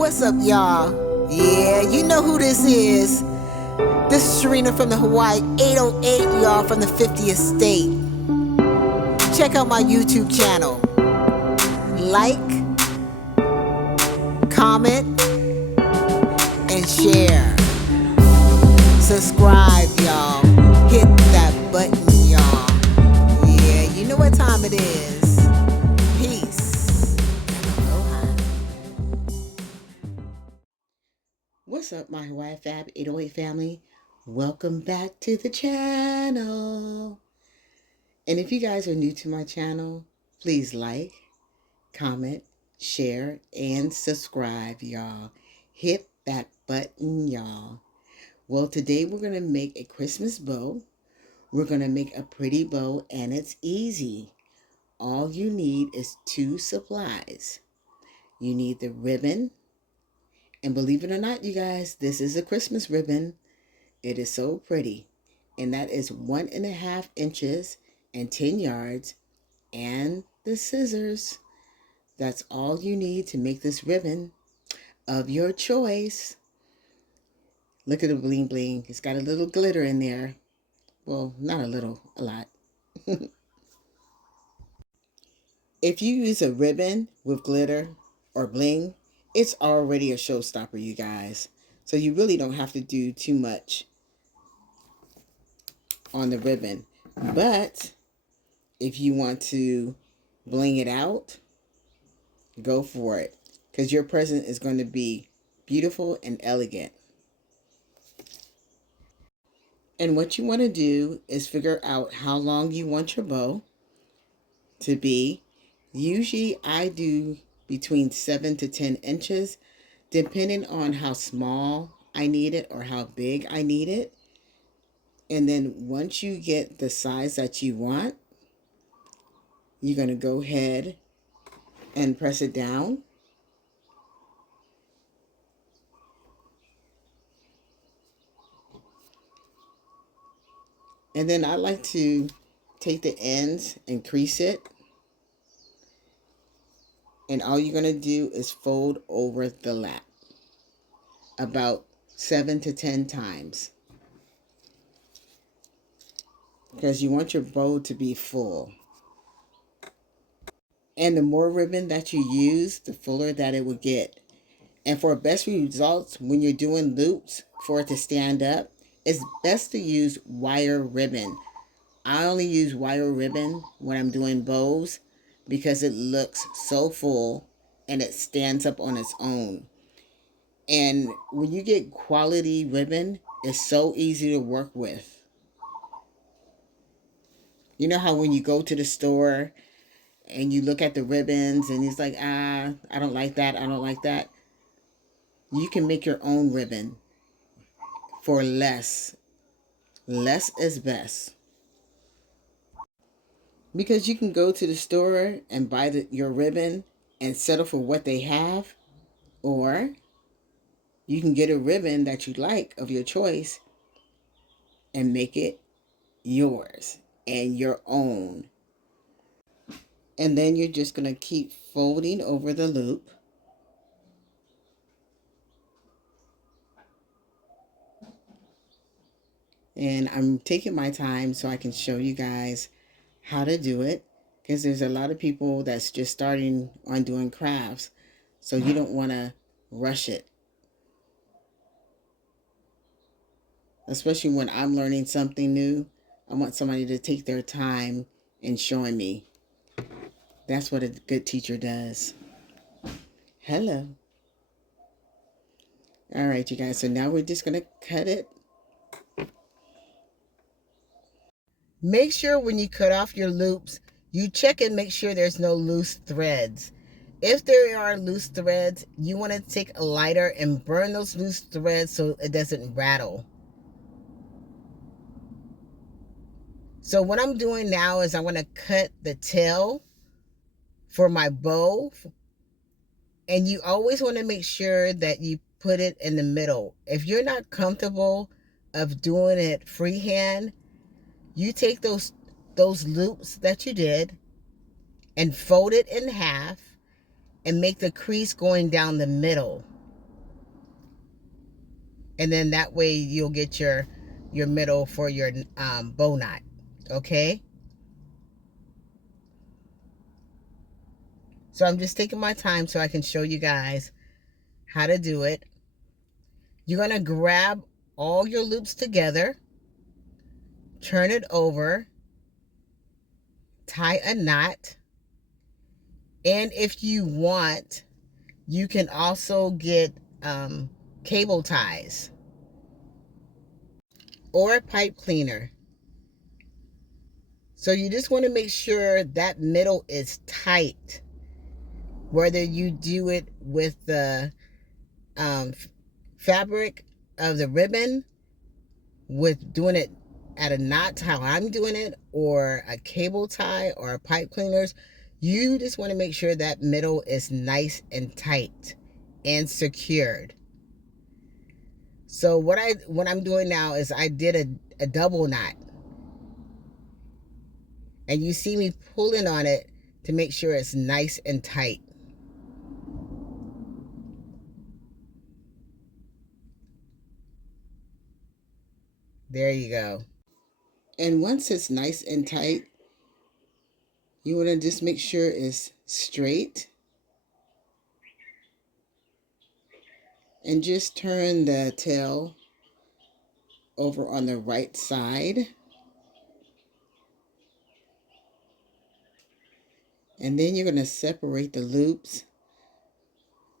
What's up, y'all? Yeah, you know who this is. This is Sharina from the Hawaii 808, y'all, from the 50th state. Check out my YouTube channel. Like, comment, and share. Subscribe, y'all. Hit that button, y'all. Yeah, you know what time it is. Peace. Aloha. What's up, my Hawaii Fab 808 family? Welcome back to the channel. And if you guys are new to my channel, please like, comment, share, and subscribe, y'all. Hit that button, y'all. Well, today we're going to make a Christmas bow. We're going to make a pretty bow, and it's easy. All you need is 2 supplies. You need the ribbon. And believe it or not, you guys, this is a Christmas ribbon. It is so pretty. And that is 1.5 inches and 10 yards. And the scissors. That's all you need to make this ribbon of your choice. Look at the bling bling. It's got a little glitter in there. Well, not a little, a lot. If you use a ribbon with glitter or bling, it's already a showstopper, you guys. So you really don't have to do too much on the ribbon. But if you want to bling it out, go for it. Because your present is going to be beautiful and elegant. And what you want to do is figure out how long you want your bow to be. Usually I do between 7 to 10 inches, depending on how small I need it or how big I need it. And then once you get the size that you want, you're going to go ahead and press it down. And then I like to take the ends and crease it. And all you're going to do is fold over the lap about 7 to 10 times. Because you want your bow to be full. And the more ribbon that you use, the fuller that it will get. And for best results, when you're doing loops for it to stand up, it's best to use wire ribbon. I only use wire ribbon when I'm doing bows because it looks so full and it stands up on its own. And when you get quality ribbon, it's so easy to work with. You know how when you go to the store and you look at the ribbons and it's like, I don't like that, I don't like that. You can make your own ribbon for less. Less is best. Because you can go to the store and buy your ribbon and settle for what they have. Or you can get a ribbon that you like of your choice and make it yours and your own. And then you're just going to keep folding over the loop. And I'm taking my time so I can show you guys how to do it. Because there's a lot of people that's just starting on doing crafts. So you don't want to rush it. Especially when I'm learning something new. I want somebody to take their time in showing me. That's what a good teacher does. Hello. All right, you guys. So now we're just going to cut it. Make sure when you cut off your loops, you check and make sure there's no loose threads. If there are loose threads, you want to take a lighter and burn those loose threads so it doesn't rattle. So what I'm doing now is I want to cut the tail for my bow. And you always want to make sure that you put it in the middle. If you're not comfortable of doing it freehand, you take those loops that you did and fold it in half and make the crease going down the middle. And then that way you'll get your middle for your bow knot. Okay. So I'm just taking my time so I can show you guys how to do it. You're going to grab all your loops together, turn it over, tie a knot. And if you want, you can also get cable ties or a pipe cleaner. So you just want to make sure that middle is tight. Whether you do it with the fabric of the ribbon, with doing it at a knot, how I'm doing it, or a cable tie or a pipe cleaners, you just want to make sure that middle is nice and tight and secured. So what I'm doing now is I did a double knot, and you see me pulling on it to make sure it's nice and tight. There you go. And once it's nice and tight, you want to just make sure it's straight. And just turn the tail over on the right side. And then you're going to separate the loops.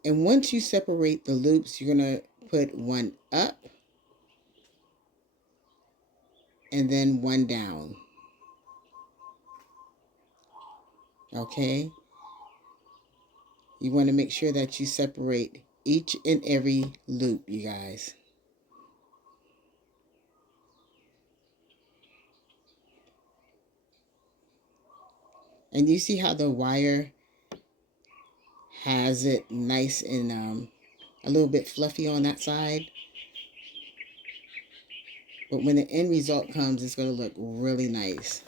And once you separate the loops, you're going to put one up and then one down. Okay? You want to make sure that you separate each and every loop, you guys. And you see how the wire has it nice and a little bit fluffy on that side? But when the end result comes, it's going to look really nice.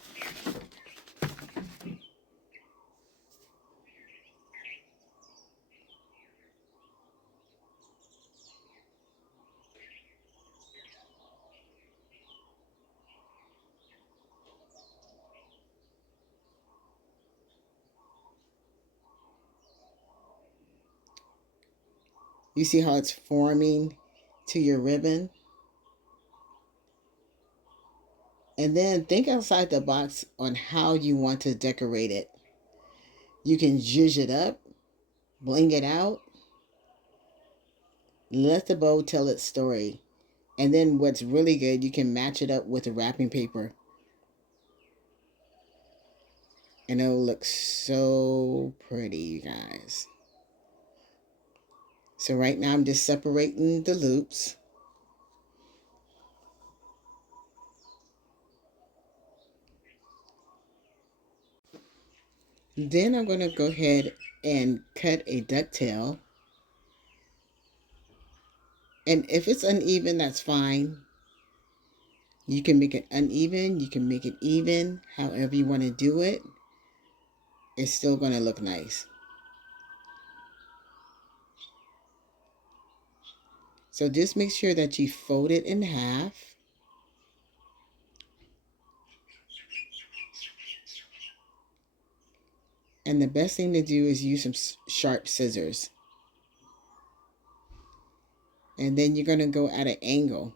You see how it's forming to your ribbon? And then think outside the box on how you want to decorate it. You can zhuzh it up, bling it out, let the bow tell its story. And then what's really good, you can match it up with the wrapping paper. And it'll look so pretty, you guys. So right now I'm just separating the loops. Then I'm going to go ahead and cut a ducktail. And if it's uneven, that's fine. You can make it uneven, you can make it even, however you want to do it. It's still going to look nice. So just make sure that you fold it in half. And the best thing to do is use some sharp scissors. And then you're going to go at an angle.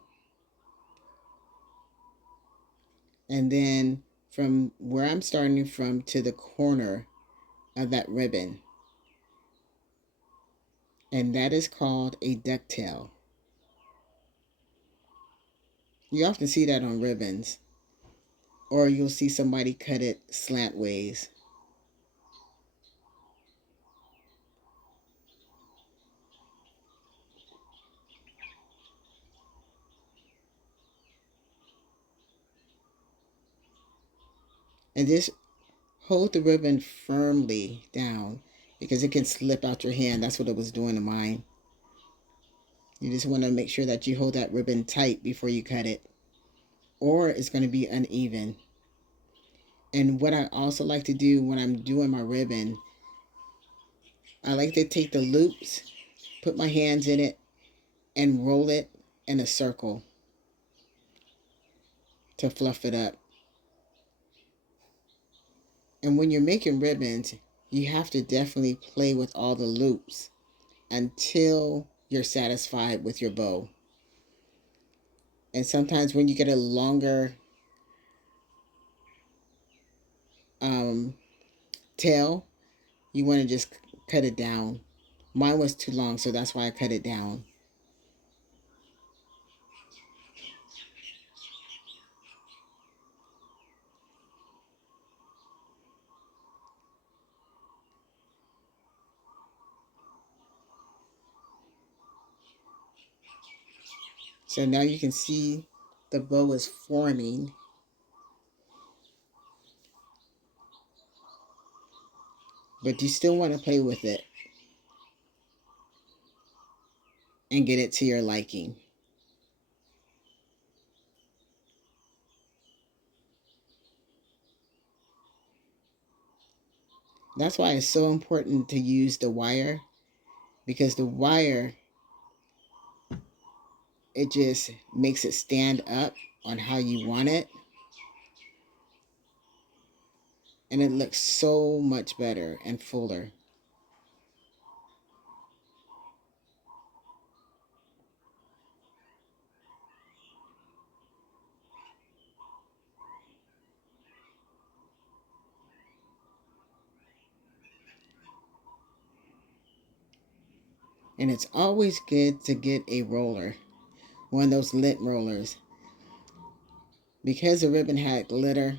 And then from where I'm starting from to the corner of that ribbon. And that is called a ducktail. You often see that on ribbons. Or you'll see somebody cut it slantways. And just hold the ribbon firmly down because it can slip out your hand. That's what it was doing to mine. You just want to make sure that you hold that ribbon tight before you cut it, or it's going to be uneven. And what I also like to do when I'm doing my ribbon, I like to take the loops, put my hands in it, and roll it in a circle to fluff it up. And when you're making ribbons, you have to definitely play with all the loops until you're satisfied with your bow. And sometimes when you get a longer tail, you want to just cut it down. Mine was too long, so that's why I cut it down. So now you can see the bow is forming. But you still want to play with it and get it to your liking. That's why it's so important to use the wire, because the wire, it just makes it stand up on how you want it. And it looks so much better and fuller. And it's always good to get a roller, one of those lint rollers. Because the ribbon had glitter,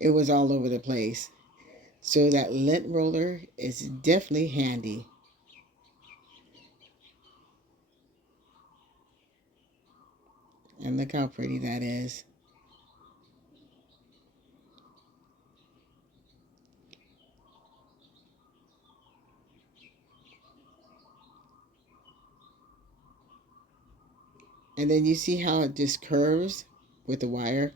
it was all over the place. So that lint roller is definitely handy. And look how pretty that is. And then you see how it just curves with the wire?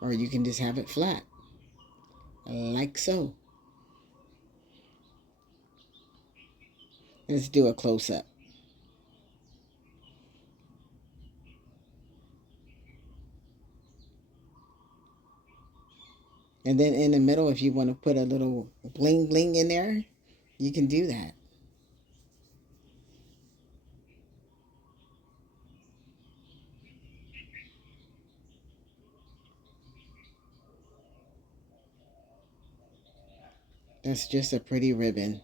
Or you can just have it flat, like so. Let's do a close-up. And then in the middle, if you want to put a little bling bling in there, you can do that. That's just a pretty ribbon.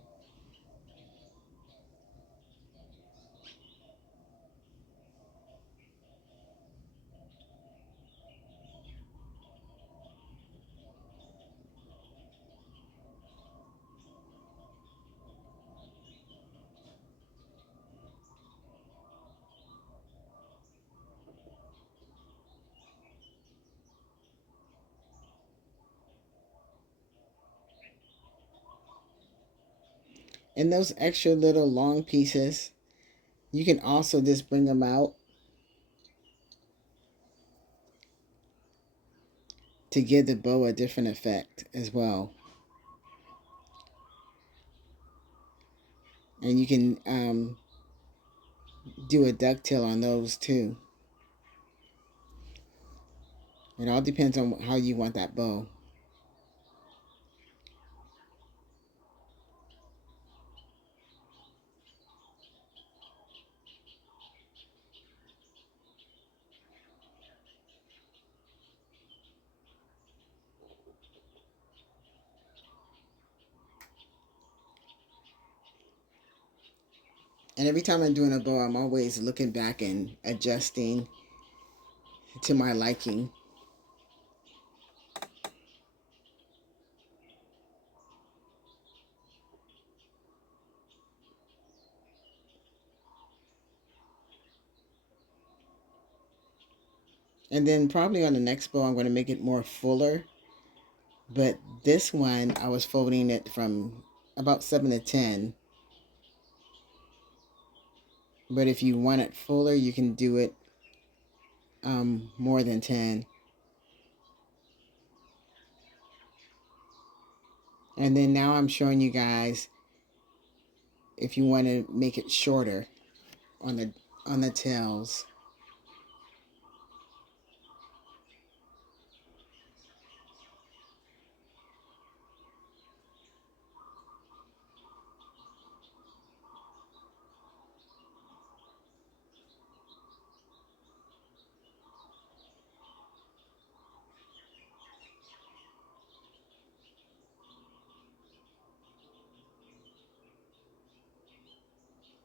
And those extra little long pieces, you can also just bring them out to give the bow a different effect as well. And you can do a ducktail on those too. It all depends on how you want that bow. And every time I'm doing a bow, I'm always looking back and adjusting to my liking. And then probably on the next bow, I'm going to make it more fuller. But this one, I was folding it from about 7 to 10. But if you want it fuller, you can do it more than 10. And then now I'm showing you guys if you want to make it shorter on the tails.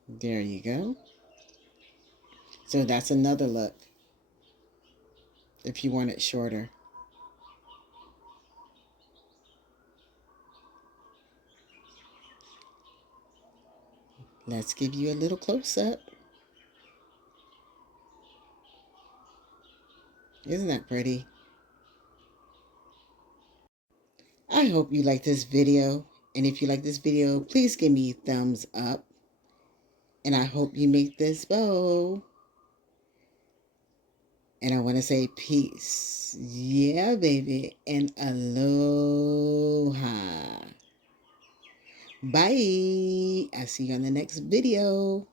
There you go. So that's another look if you want it shorter. Let's give you a little close-up. Isn't that pretty? I hope you like this video. And if you like this video, please give me a thumbs up. And I hope you make this bow. And I want to say peace. Yeah, baby. And aloha. Bye. I'll see you on the next video.